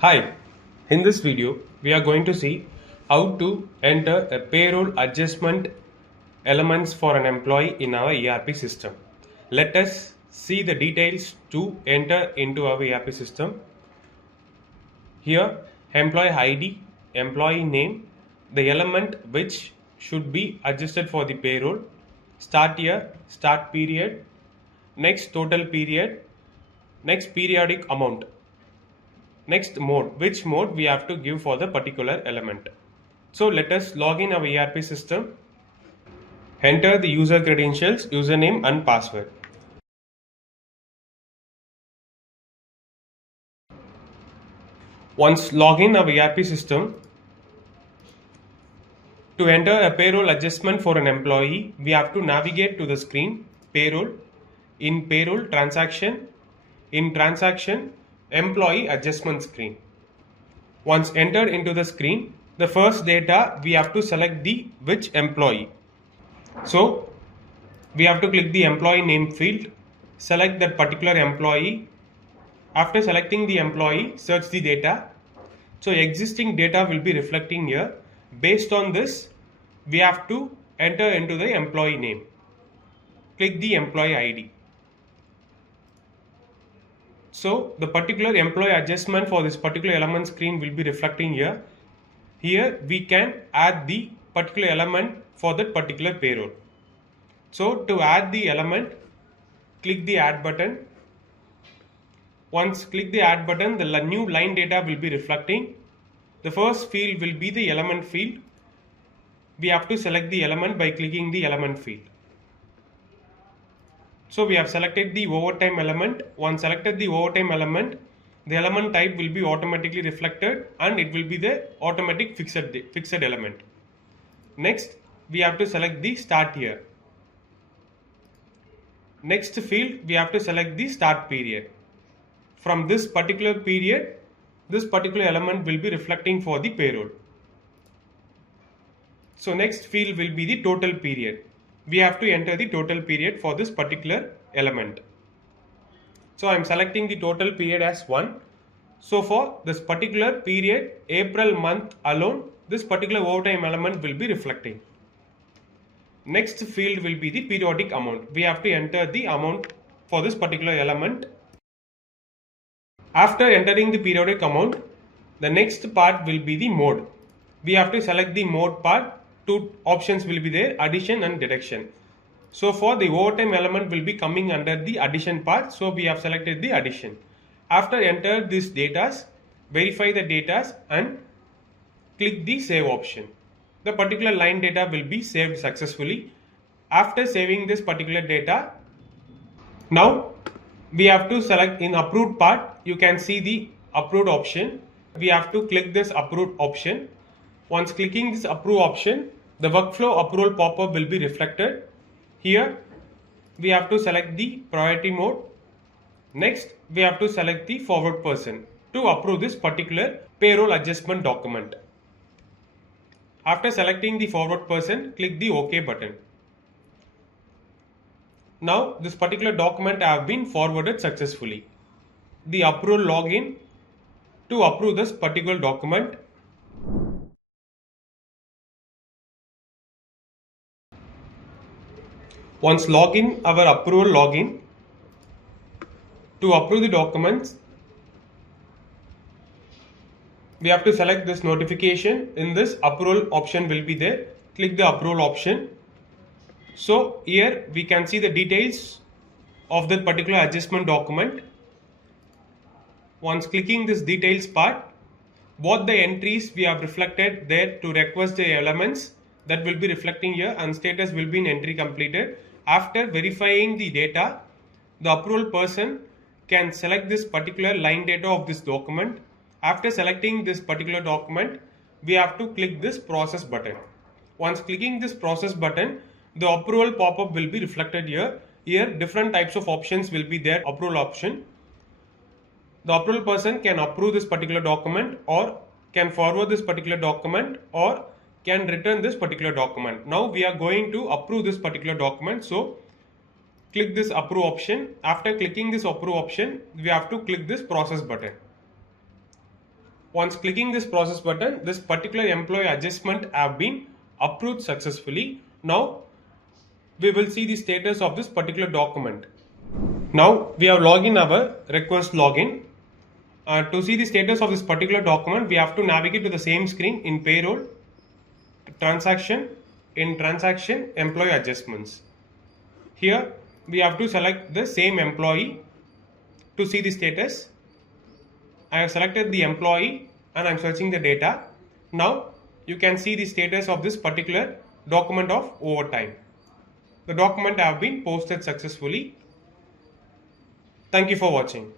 Hi, in this video we are going to see how to enter a payroll adjustment elements for an employee in our ERP system. Let us see the details to enter into our ERP system. Here, employee ID, employee name, the element which should be adjusted for the payroll, start year, start period, next total period, next periodic amount. Next mode, which mode we have to give for the particular element. So let us log in our ERP system, enter the user credentials, username and password. Once log in our ERP system, to enter a payroll adjustment for an employee, we have to navigate to the screen, payroll, in payroll transaction, in transaction, employee adjustment screen. Once entered into the screen, the first data we have to select the which employee. So we have to click the employee name field, select that particular employee. After selecting the employee, search the data. So existing data will be reflecting here. Based on this, we have to enter into the employee name. Click the employee ID. So the particular employee adjustment for this particular element screen will be reflecting here. Here we can add the particular element for that particular payroll. So to add the element, click the add button. Once click the add button, the new line data will be reflecting. The first field will be the element field. We have to select the element by clicking the element field. So we have selected the overtime element. Once selected the overtime element, the element type will be automatically reflected and it will be the automatic fixed element. Next, we have to select the start year. Next field, we have to select the start period. From this particular period, this particular element will be reflecting for the payroll. So next field will be the total period. We have to enter the total period for this particular element. So I am selecting the total period as 1. So for this particular period, April month alone, this particular overtime element will be reflecting. Next field will be the periodic amount. We have to enter the amount for this particular element. After entering the periodic amount, the next part will be the mode. We have to select the mode part. Two options will be there, addition and deduction. So for the overtime element will be coming under the addition part. So we have selected the addition. After enter this data, verify the data and click the save option. The particular line data will be saved successfully. After saving this particular data, now we have to select in approved part. You can see the approved option. We have to click this approved option. Once clicking this approve option, the workflow approval pop-up will be reflected. Here we have to select the priority mode. Next we have to select the forward person to approve this particular payroll adjustment document. After selecting the forward person, click the OK button. Now this particular document have been forwarded successfully. The approval login to approve this particular document. Once login our approval login, to approve the documents, we have to select this notification. In this approval option will be there. Click the approval option. So here we can see the details of that particular adjustment document. Once clicking this details part, both the entries we have reflected there to request the elements that will be reflecting here and status will be in entry completed. After verifying the data, the approval person can select this particular line data of this document. After selecting this particular document, we have to click this process button. Once clicking this process button, the approval pop-up will be reflected here. Here different types of options will be there. Approval option. The approval person can approve this particular document or can forward this particular document or can return this particular document. Now we are going to approve this particular document. So click this approve option. After clicking this approve option, we have to click this process button. Once clicking this process button, this particular employee adjustment have been approved successfully. Now we will see the status of this particular document. Now we have logged in our request login. To see the status of this particular document, we have to navigate to the same screen in payroll, transaction, employee adjustments. Here we have to select the same employee to see the status. I have selected the employee and I am searching the data. Now you can see the status of this particular document of overtime. The document have been posted successfully. Thank you for watching.